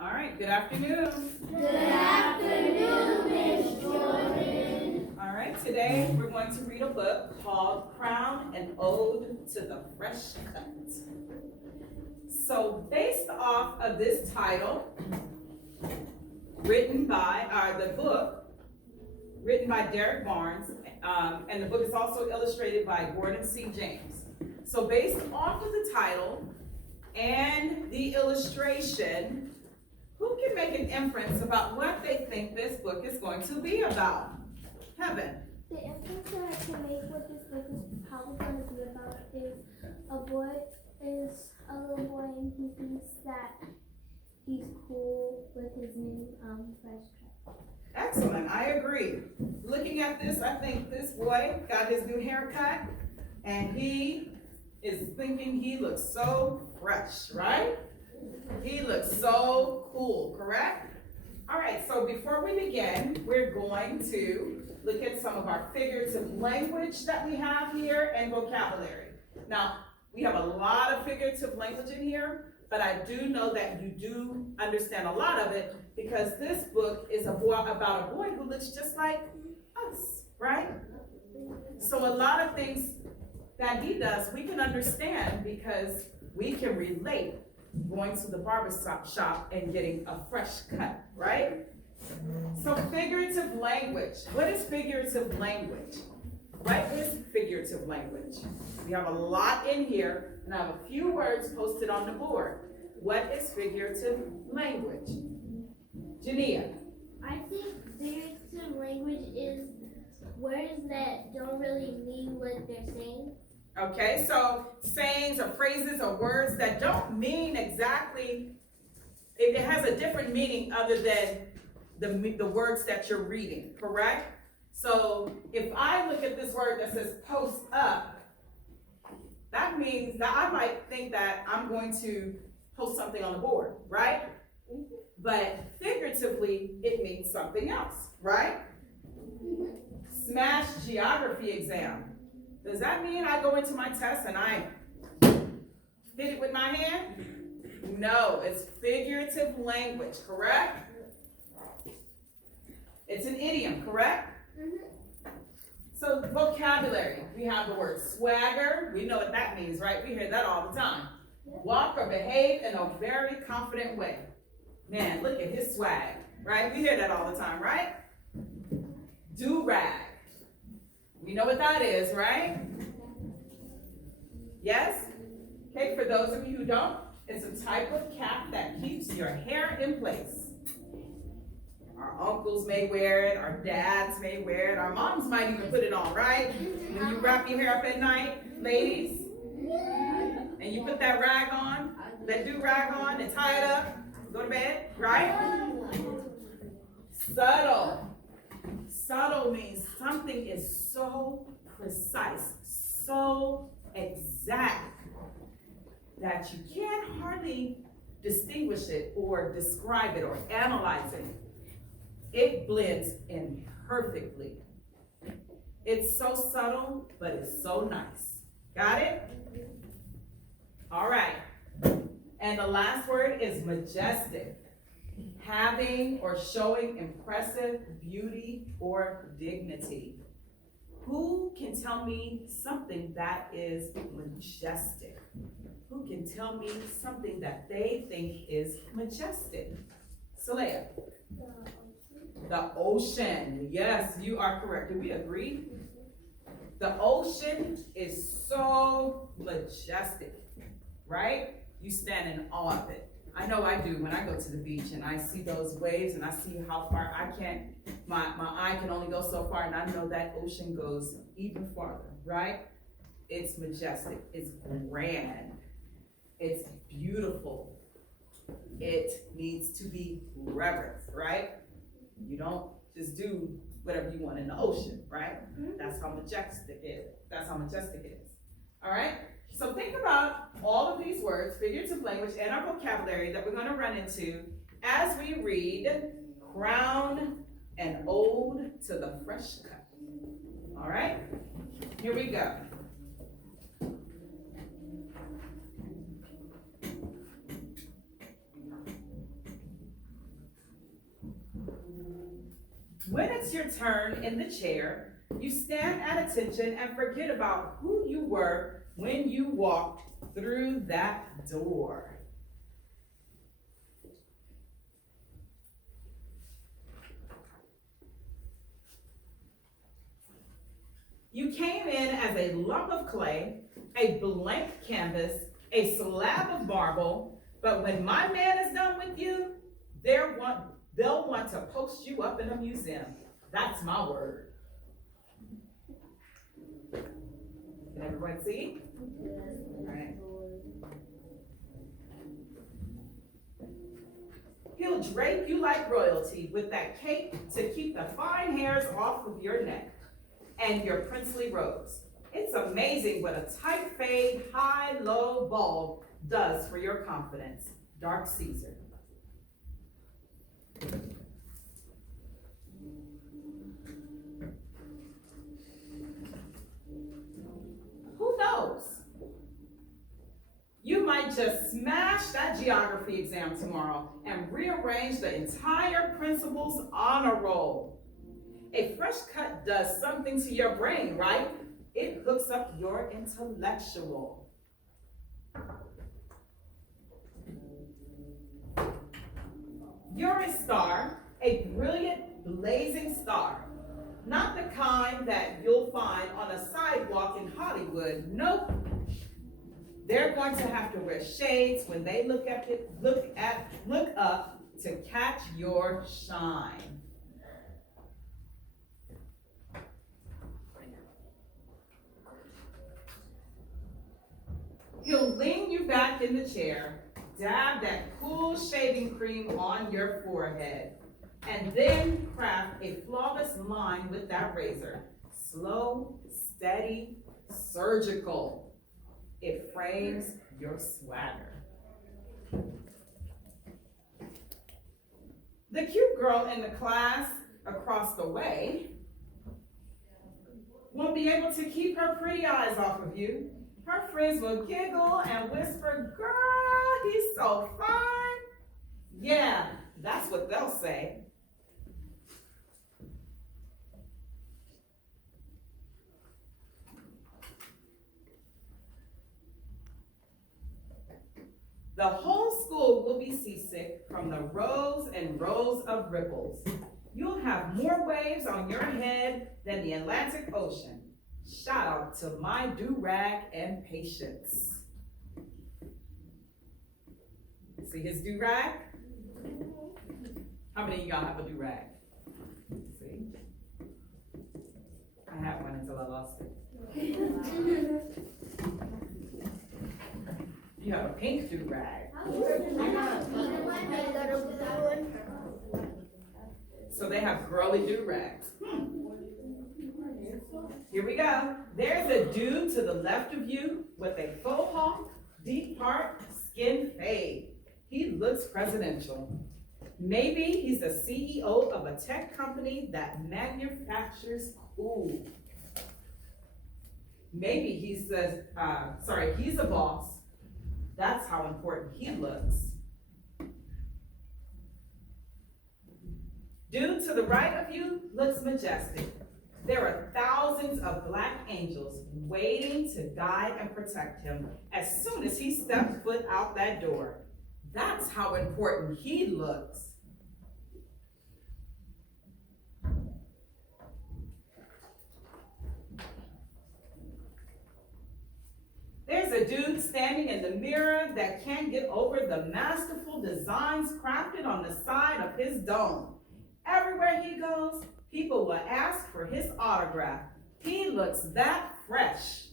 All right, good afternoon. Good afternoon, Miss Jordan. All right, today we're going to read a book called Crown, an Ode to the Fresh Cut. So based off of this title, written by Derek Barnes, and the book is also illustrated by Gordon C. James. So based off of the title and the illustration, who can make an inference about what they think this book is going to be about? Heaven. The inference that I can make what this book is probably going to be about is a little boy and he thinks that he's cool with his new fresh cut. Excellent, I agree. Looking at this, I think this boy got his new haircut and he is thinking he looks so fresh, right? He looks so cool, correct? All right, so before we begin, we're going to look at some of our figurative language that we have here and vocabulary. Now, we have a lot of figurative language in here, but I do know that you do understand a lot of it because this book is about a boy who looks just like us, right? So a lot of things that he does, we can understand because we can relate going to the barber shop and getting a fresh cut, right? So figurative language. What is figurative language? What is figurative language? We have a lot in here, and I have a few words posted on the board. What is figurative language? Jania. I think figurative language is words that don't really mean what they're saying. Okay, so sayings or phrases or words that don't mean exactly, it has a different meaning other than the words that you're reading, correct? So if I look at this word that says post up, that means that I might think that I'm going to post something on the board, right? But figuratively, it means something else, right? Smash geography exam. Does that mean I go into my test and I hit it with my hand? No, it's figurative language, correct? It's an idiom, correct? So vocabulary, we have the word swagger. We know what that means, right? We hear that all the time. Walk or behave in a very confident way. Man, look at his swag, right? We hear that all the time, right? Do-rag. We know what that is, right? Yes? Okay, for those of you who don't, it's a type of cap that keeps your hair in place. Our uncles may wear it, our dads may wear it, our moms might even put it on, right? When you wrap your hair up at night, ladies, and you put that rag on, that do-rag on and tie it up, go to bed, right? Subtle. Subtle means something is so precise, so exact, that you can't hardly distinguish it or describe it or analyze it. It blends in perfectly. It's so subtle, but it's so nice. Got it? All right. And the last word is majestic. Having or showing impressive beauty or dignity. Who can tell me something that is majestic? Who can tell me something that they think is majestic? Saleha. The ocean. Yes, you are correct. Do we agree? The ocean is so majestic, right? You stand in awe of it. I know I do when I go to the beach and I see those waves and I see how far my eye can only go so far, and I know that ocean goes even farther, right? It's majestic, it's grand, it's beautiful. It needs to be reverenced, right? You don't just do whatever you want in the ocean, right? That's how majestic it is. That's how majestic it is. All right? So think about all of these words, figurative language, and our vocabulary that we're going to run into as we read Crown, an Ode to the Fresh Cut. All right? Here we go. When it's your turn in the chair, you stand at attention and forget about who you were when you walked through that door. You came in as a lump of clay, a blank canvas, a slab of marble, but when my man is done with you, they'll want to post you up in a museum. That's my word. Can everyone see? All right. He'll drape you like royalty with that cape to keep the fine hairs off of your neck and your princely robes. It's amazing what a tight fade, high-low bulb does for your confidence. Dark Caesar. Who knows? You might just smash that geography exam tomorrow and rearrange the entire principal's honor roll. A fresh cut does something to your brain, right? It hooks up your intellectual. You're a star, a brilliant, blazing star. Not the kind that you'll find on a sidewalk in Hollywood. Nope. They're going to have to wear shades when they look up to catch your shine. He'll lean you back in the chair, dab that cool shaving cream on your forehead, and then craft a flawless line with that razor. Slow, steady, surgical. It frames your swagger. The cute girl in the class across the way won't be able to keep her pretty eyes off of you. Her friends will giggle and whisper, "Girl, he's so fine." Yeah, that's what they'll say. The whole school will be seasick from the rows and rows of ripples. You'll have more waves on your head than the Atlantic Ocean. Shout out to my do-rag and Patience. See his do-rag? How many of y'all have a do-rag? See? I had one until I lost it. You have a pink do-rag. So they have girly do-rags. Here we go. There's a dude to the left of you with a faux hawk, deep part, skin fade. He looks presidential. Maybe he's the CEO of a tech company that manufactures cool. Maybe he's a boss. That's how important he looks. Dude to the right of you looks majestic. There are thousands of black angels waiting to guide and protect him as soon as he steps foot out that door. That's how important he looks. There's a dude standing in the mirror that can't get over the masterful designs crafted on the side of his dome. Everywhere he goes, people will ask for his autograph. He looks that fresh.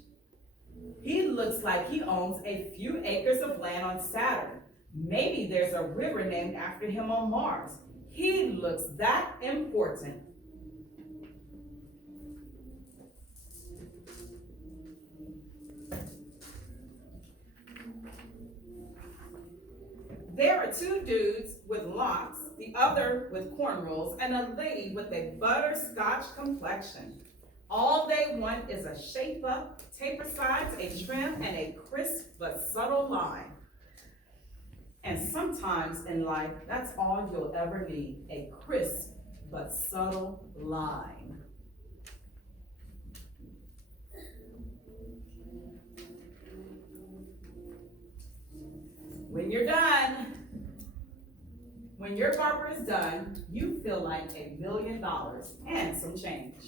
He looks like he owns a few acres of land on Saturn. Maybe there's a river named after him on Mars. He looks that important. There are two dudes with locks, the other with cornrows, and a lady with a butterscotch complexion. All they want is a shape-up, taper sides, a trim, and a crisp but subtle line. And sometimes in life, that's all you'll ever need, a crisp but subtle line. When you're done, when your barber is done, you feel like $1 million and some change.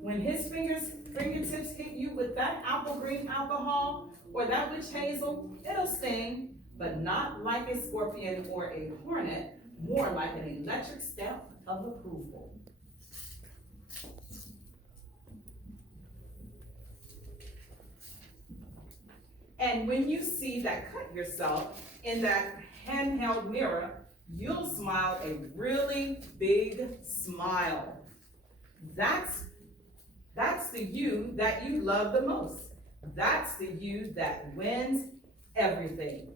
When his fingertips hit you with that apple green alcohol or that witch hazel, it'll sting, but not like a scorpion or a hornet, more like an electric stamp of approval. And when you see that cut yourself in that handheld mirror, you'll smile a really big smile. That's the you that you love the most. That's the you that wins everything.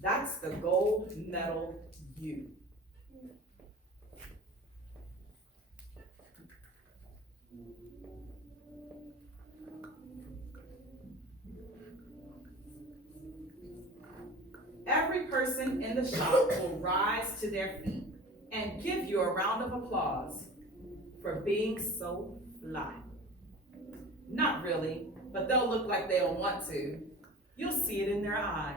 That's the gold medal you. Every person in the shop will rise to their feet and give you a round of applause for being so fly. Not really, but they'll look like they'll want to. You'll see it in their eyes.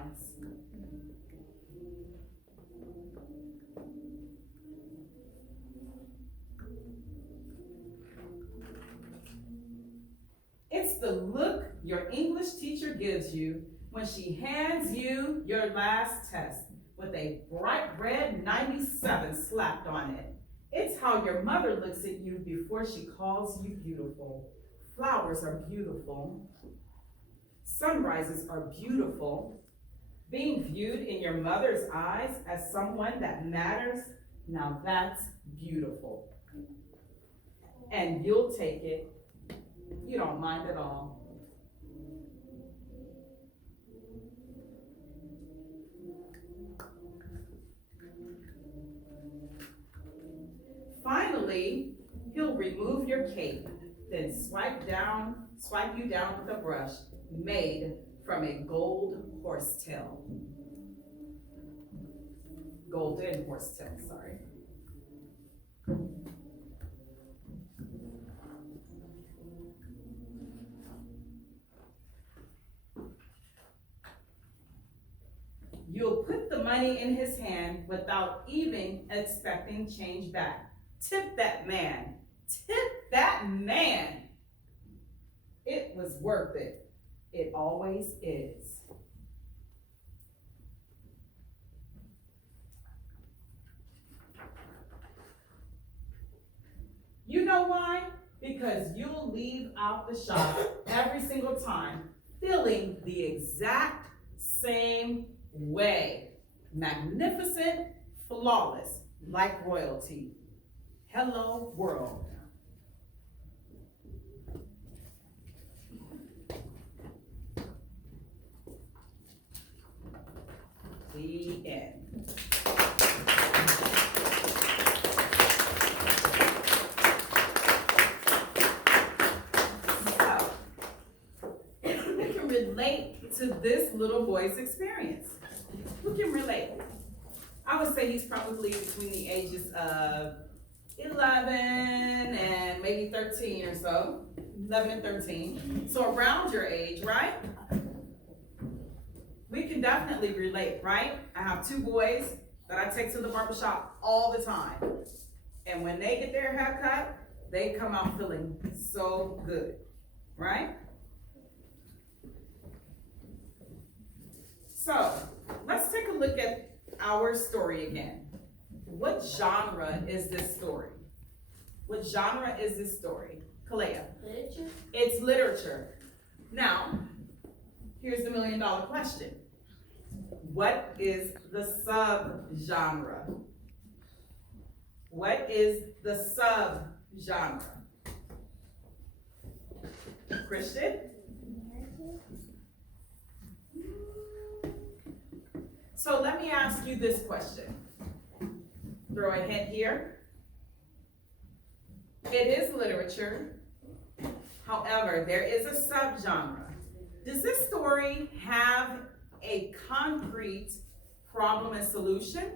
It's the look your English teacher gives you when she hands you your last test with a bright red 97 slapped on it. It's how your mother looks at you before she calls you beautiful. Flowers are beautiful. Sunrises are beautiful. Being viewed in your mother's eyes as someone that matters, now that's beautiful. And you'll take it. You don't mind at all. Finally, he'll remove your cape, then swipe you down with a brush made from a gold horsetail. Golden horsetail, sorry. You'll put the money in his hand without even expecting change back. Tip that man. Tip that man. It was worth it. It always is. You know why? Because you'll leave out the shop every single time feeling the exact same way. Magnificent, flawless, like royalty. Hello, world. The end. So, who can relate to this little boy's experience? Who can relate? I would say he's probably between the ages of 11 and maybe 13 or so. 11 and 13. So around your age, right? We can definitely relate, right? I have 2 boys that I take to the barbershop all the time. And when they get their hair cut, they come out feeling so good, right? So let's take a look at our story again. What genre is this story? What genre is this story? Kalea. Literature. It's literature. Now, here's the $1 million question. What is the subgenre? What is the subgenre? Christian? So let me ask you this question. Throw a hint here. It is literature. However, there is a subgenre. Does this story have a concrete problem and solution?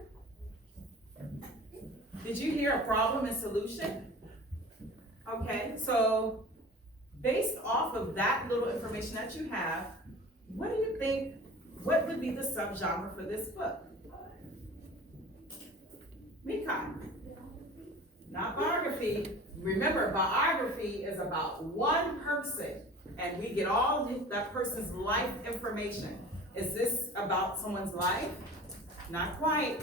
Did you hear a problem and solution? Okay, so based off of that little information that you have, what do you think, what would be the subgenre for this book? Mikai. Not biography. Remember, biography is about one person, and we get all that person's life information. Is this about someone's life? Not quite.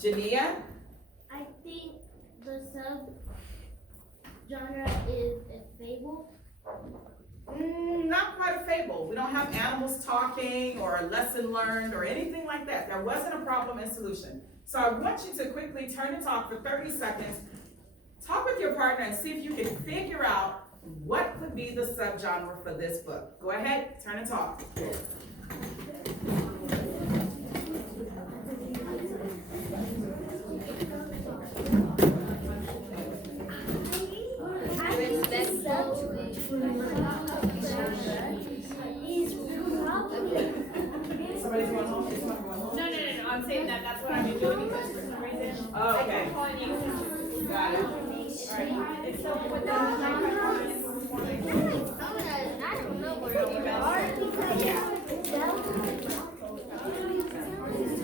Jania? I think the sub-genre is a fable. Not quite a fable. We don't have animals talking or a lesson learned or anything like that. There wasn't a problem and solution. So I want you to quickly turn and talk for 30 seconds. Talk with your partner and see if you can figure out what would be the subgenre for this book. Go ahead, turn and talk. Somebody's going home? Is someone going home? No, I'm saying that's what I've been doing because for some reason. Okay. I keep calling you. Got it. Alright, it's so with the